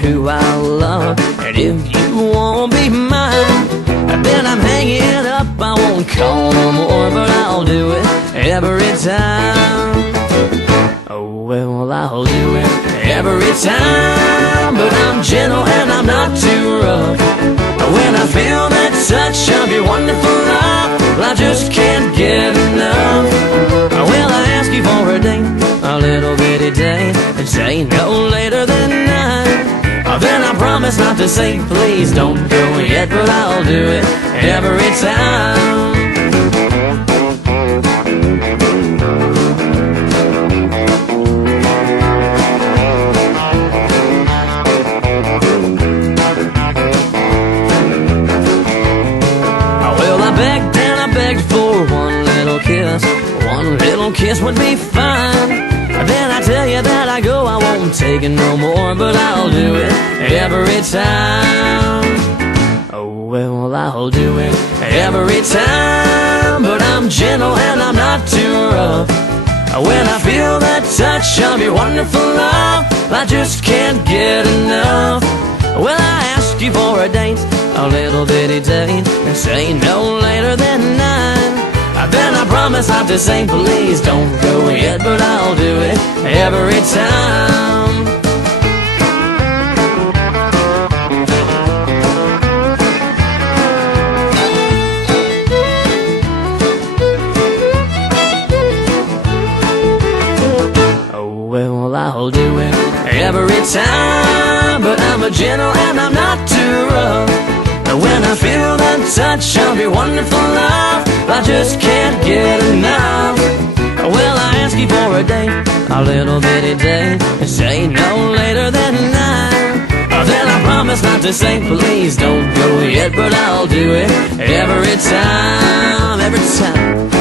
who I love. And if you won't be mine, then I'm hanging up, I won't call no more. But I'll do it every time. Oh well, I'll do it every time. But I'm gentle and I'm not too rough. When I feel that touch of your wonderful love, I just can't get enough. Well, I ask you for a date, a little bitty date, and say no later than 9. Then I promise not to say please don't go yet, but I'll do it every time. One little kiss would be fine. Then I tell you that I go, I won't take it no more. But I'll do it every time. Oh well, I'll do it every time. But I'm gentle and I'm not too rough. When I feel that touch of your wonderful love, I just can't get enough. Well, I ask you for a date, a little bitty date, and say no later than 9. Then I promise not to say please don't go yet, but I'll do it every time. Oh well, I'll do it every time. But I'm a gentle and I'm not too rough. When I feel that touch of your wonderful love, I just can't get enough. Well, I ask you for a date, a little bitty date, and say no later than 9. Then I promise not to say please don't go yet, but I'll do it every time, every time.